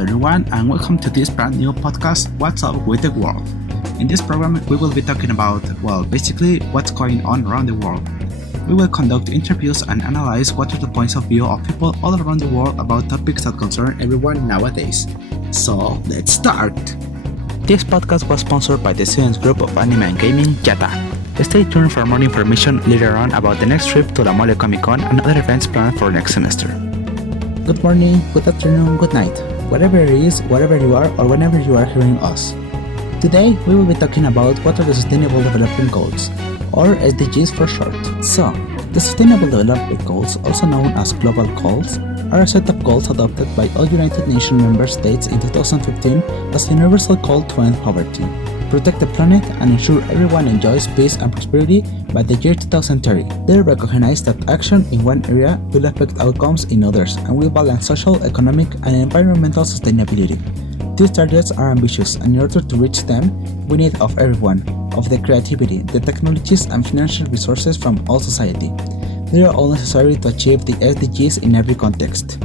everyone, and welcome to this brand new podcast, What's Up with the World. In this program, we will be talking about, basically what's going on around the world. We will conduct interviews and analyze what are the points of view of people all around the world about topics that concern everyone nowadays. So, let's start! This podcast was sponsored by the students group of anime and gaming, Yata. Stay tuned for more information later on about the next trip to the Mole Comic Con and other events planned for next semester. Good morning, good afternoon, good night, whatever it is, wherever you are, or whenever you are hearing us. Today, we will be talking about what are the Sustainable Development Goals, or SDGs for short. So, the Sustainable Development Goals, also known as Global Goals, are a set of goals adopted by all United Nations member states in 2015 as the universal goal to end poverty, protect the planet, and ensure everyone enjoys peace and prosperity by the year 2030. They recognize that action in one area will affect outcomes in others and will balance social, economic, and environmental sustainability. These targets are ambitious, and in order to reach them, we need of everyone, of the creativity, the technologies, and financial resources from all society. They are all necessary to achieve the SDGs in every context.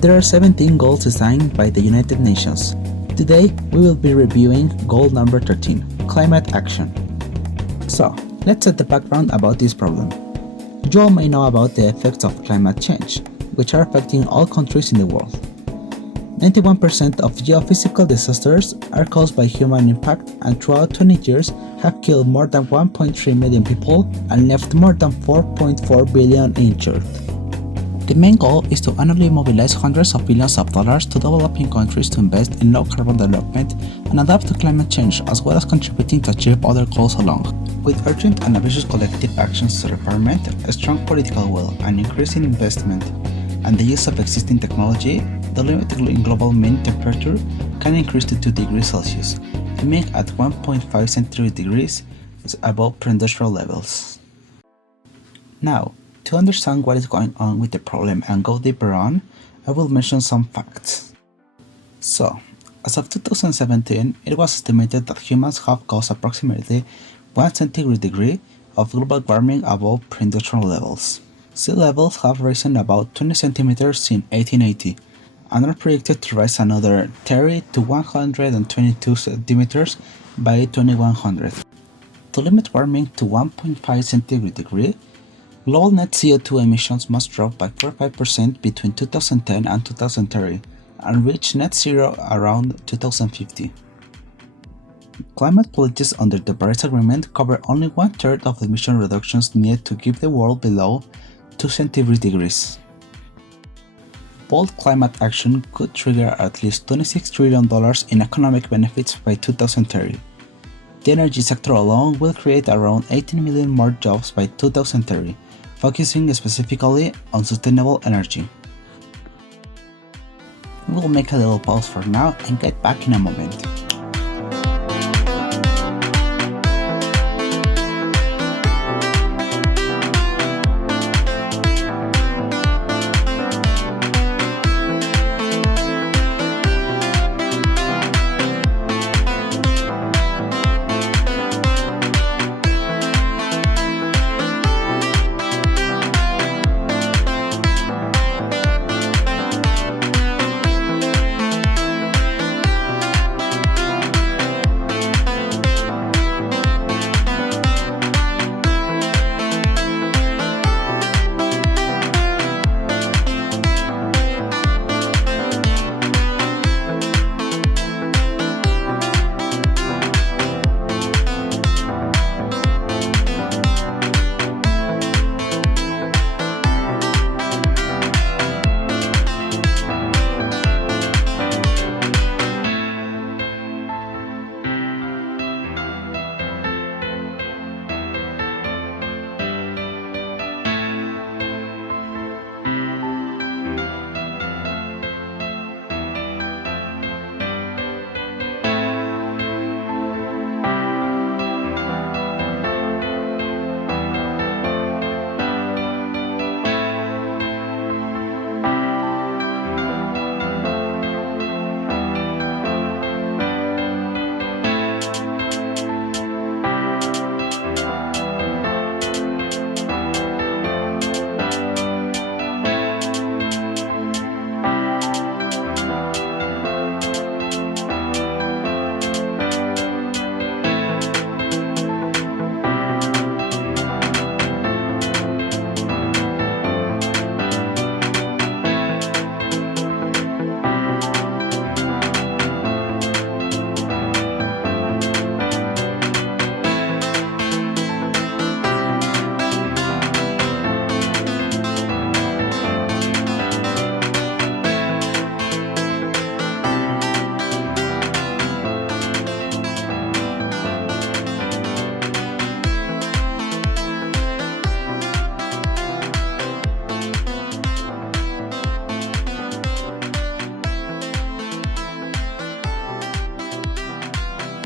There are 17 goals designed by the United Nations. Today, we will be reviewing goal number 13, climate action. So, let's set the background about this problem. You all may know about the effects of climate change, which are affecting all countries in the world. 91% of geophysical disasters are caused by human impact and throughout 20 years have killed more than 1.3 million people and left more than 4.4 billion injured. The main goal is to annually mobilize hundreds of billions of dollars to developing countries to invest in low-carbon development and adapt to climate change, as well as contributing to achieve other goals along. With urgent and ambitious collective actions to requirement, a strong political will, and increasing investment, and the use of existing technology, the limit in global mean temperature can increase to 2 degrees Celsius, aiming at 1.5 centigrade degrees above pre-industrial levels. Now, to understand what is going on with the problem and go deeper on, I will mention some facts. So, as of 2017, it was estimated that humans have caused approximately 1 centigrade degree of global warming above pre-industrial levels. Sea levels have risen about 20 centimeters since 1880, and are predicted to rise another 30 to 122 centimeters by 2100. To limit warming to 1.5 centigrade degree, global net CO2 emissions must drop by 45% between 2010 and 2030 and reach net zero around 2050. Climate policies under the Paris Agreement cover only 1/3 of the emission reductions needed to keep the world below 2 centigrade degrees. Bold climate action could trigger at least $26 trillion in economic benefits by 2030. The energy sector alone will create around 18 million more jobs by 2030, focusing specifically on sustainable energy. We'll make a little pause for now and get back in a moment.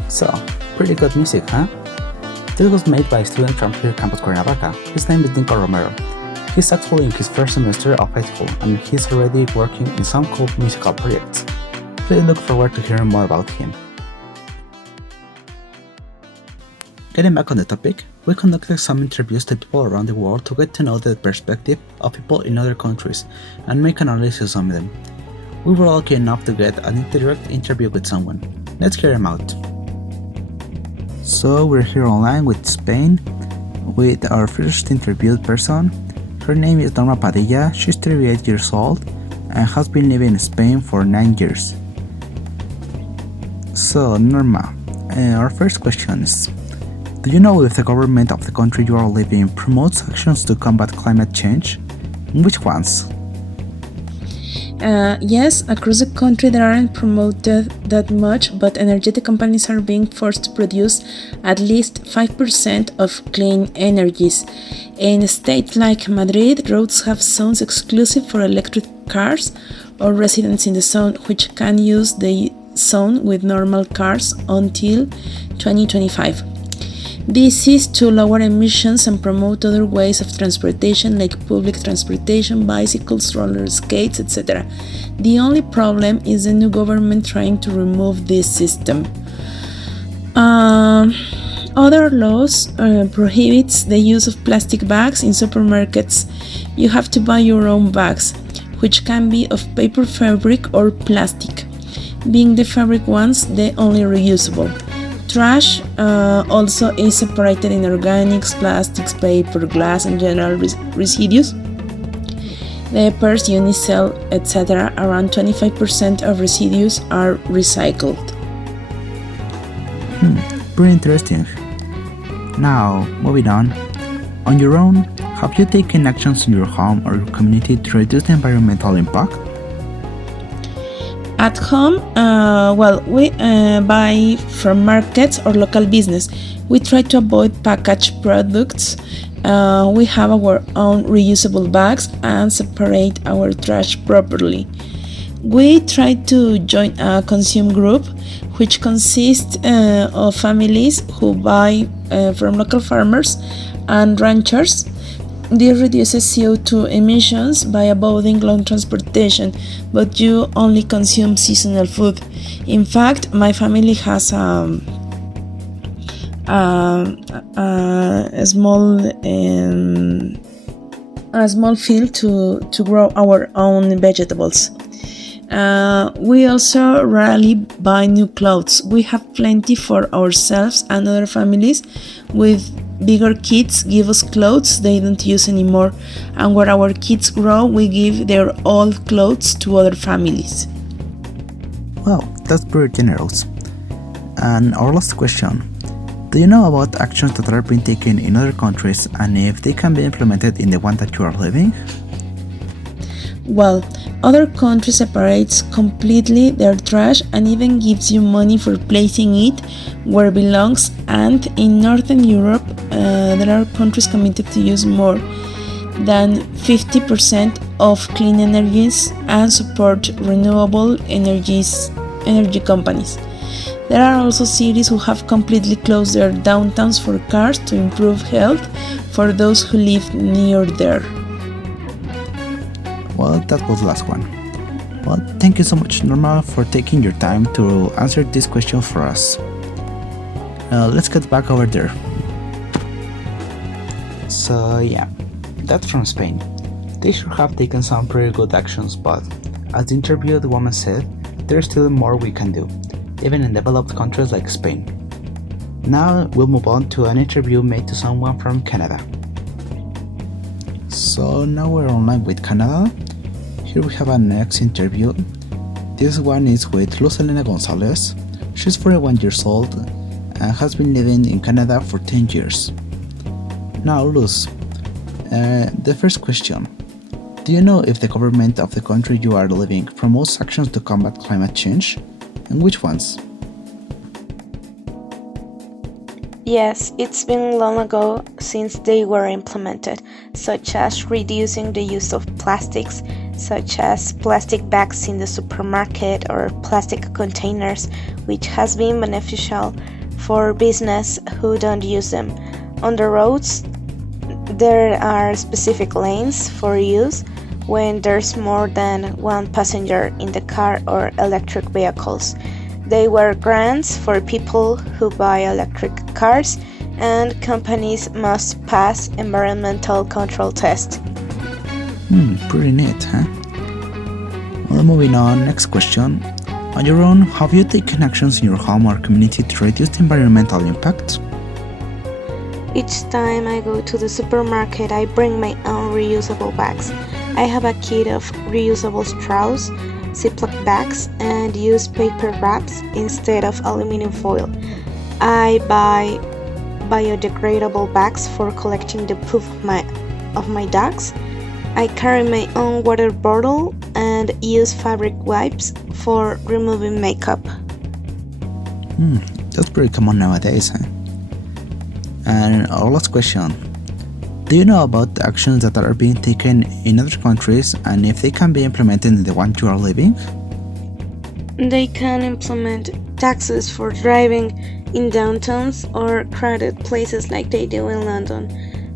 So, pretty good music, huh? This was made by a student from here campus Cuernavaca. His name is Nico Romero. He's actually in his first semester of high school and he's already working in some cool musical projects. Please look forward to hearing more about him. Getting back on the topic, we conducted some interviews to people around the world to get to know the perspective of people in other countries and make analysis on them. We were lucky enough to get an direct interview with someone. Let's hear him out. So we're here online with Spain, with our first interviewed person. Her name is Norma Padilla. She's 38 years old and has been living in Spain for 9 years. So Norma, our first question is, do you know if the government of the country you are living in promotes actions to combat climate change? Which ones? Yes, across the country there aren't promoted that much, but energetic companies are being forced to produce at least 5% of clean energies. In states like Madrid, roads have zones exclusive for electric cars or residents in the zone, which can use the zone with normal cars until 2025. This is to lower emissions and promote other ways of transportation like public transportation, bicycles, roller skates, etc. The only problem is the new government trying to remove this system. Other laws prohibits the use of plastic bags in supermarkets. You have to buy your own bags, which can be of paper, fabric, or plastic, being the fabric ones the only reusable. Trash also is separated in organics, plastics, paper, glass, and general residues. Diapers, unicel, etc. Around 25% of residues are recycled. Pretty interesting. Now, moving on. On your own, have you taken actions in your home or your community to reduce the environmental impact? At home, we buy from markets or local business. We try to avoid packaged products. We have our own reusable bags and separate our trash properly. We try to join a consume group, which consists of families who buy from local farmers and ranchers. This reduces CO2 emissions by avoiding long transportation, but you only consume seasonal food. In fact, my family has a small field to grow our own vegetables. We also rarely buy new clothes. We have plenty for ourselves, and other families with bigger kids give us clothes they don't use anymore, and where our kids grow, we give their old clothes to other families. Well, that's pretty generous. And our last question, do you know about actions that are being taken in other countries and if they can be implemented in the one that you are living? Well, other countries separates completely their trash and even gives you money for placing it where it belongs, and in Northern Europe there are countries committed to use more than 50% of clean energies and support renewable energy companies. There are also cities who have completely closed their downtowns for cars to improve health for those who live near there. Well, that was the last one. Well, thank you so much, Norma, for taking your time to answer this question for us. Let's get back over there. So yeah, that's from Spain. They should have taken some pretty good actions, but as the interviewed woman said, there's still more we can do, even in developed countries like Spain. Now we'll move on to an interview made to someone from Canada. So now we're online with Canada. Here we have our next interview. This one is with Luz Elena Gonzalez. She's 41 years old and has been living in Canada for 10 years. Now Luz, the first question. Do you know if the government of the country you are living promotes actions to combat climate change? And which ones? Yes, it's been long ago since they were implemented, such as reducing the use of plastics, such as plastic bags in the supermarket or plastic containers, which has been beneficial for business who don't use them. On the roads, there are specific lanes for use when there's more than one passenger in the car or electric vehicles. They were grants for people who buy electric cars, and companies must pass environmental control tests. Pretty neat, huh? Well, moving on, next question. On your own, have you taken actions in your home or community to reduce the environmental impact? Each time I go to the supermarket, I bring my own reusable bags. I have a kit of reusable straws, Ziploc bags, and use paper wraps instead of aluminum foil. I buy biodegradable bags for collecting the poop of my dogs. I carry my own water bottle and use fabric wipes for removing makeup. That's pretty common nowadays, huh? And our last question. Do you know about the actions that are being taken in other countries and if they can be implemented in the one you are living? They can implement taxes for driving in downtowns or crowded places like they do in London.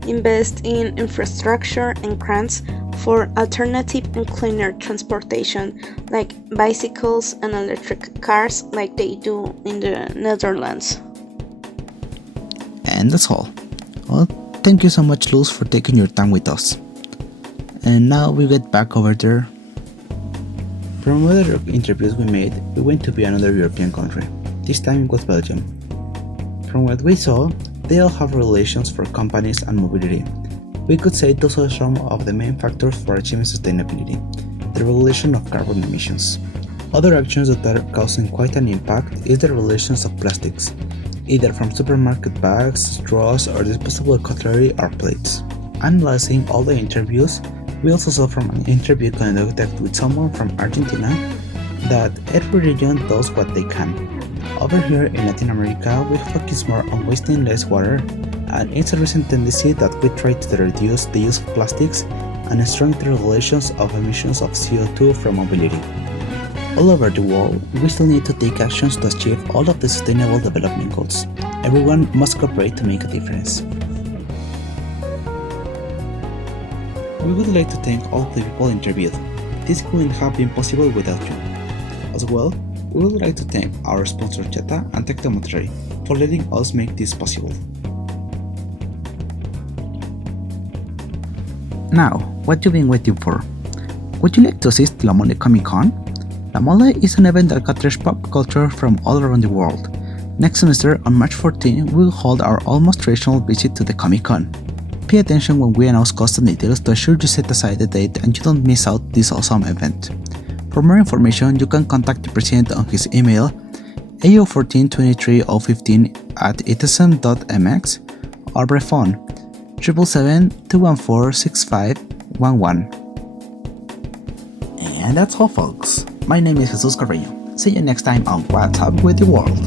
Invest in infrastructure and grants for alternative and cleaner transportation like bicycles and electric cars like they do in the Netherlands. And that's all. Well, thank you so much, Luz, for taking your time with us. And now we get back over there. From other interviews we made, we went to be another European country. This time it was Belgium. From what we saw, they all have regulations for companies and mobility. We could say those are some of the main factors for achieving sustainability, the regulation of carbon emissions. Other actions that are causing quite an impact is the regulations of plastics, either from supermarket bags, straws, or disposable cutlery or plates. Analyzing all the interviews, we also saw from an interview conducted with someone from Argentina that every region does what they can. Over here in Latin America, we focus more on wasting less water, and it's a recent tendency that we try to reduce the use of plastics and strengthen the regulations of emissions of CO2 from mobility. All over the world, we still need to take actions to achieve all of the Sustainable Development Goals. Everyone must cooperate to make a difference. We would like to thank all of the people interviewed. This couldn't have been possible without you. As well, we would like to thank our sponsor Cheta and Tectometry for letting us make this possible. Now, what you've been waiting for? Would you like to assist La Mole Comic Con? La Mole is an event that captures pop culture from all around the world. Next semester, on March 14, we will hold our almost traditional visit to the Comic Con. Pay attention when we announce costs and details to ensure you set aside the date and you don't miss out this awesome event. For more information, you can contact the president on his email ao1423015@itsm.mx or by phone 777-214-6511. And that's all, folks. My name is Jesús Carreño. See you next time on What's Up with the World.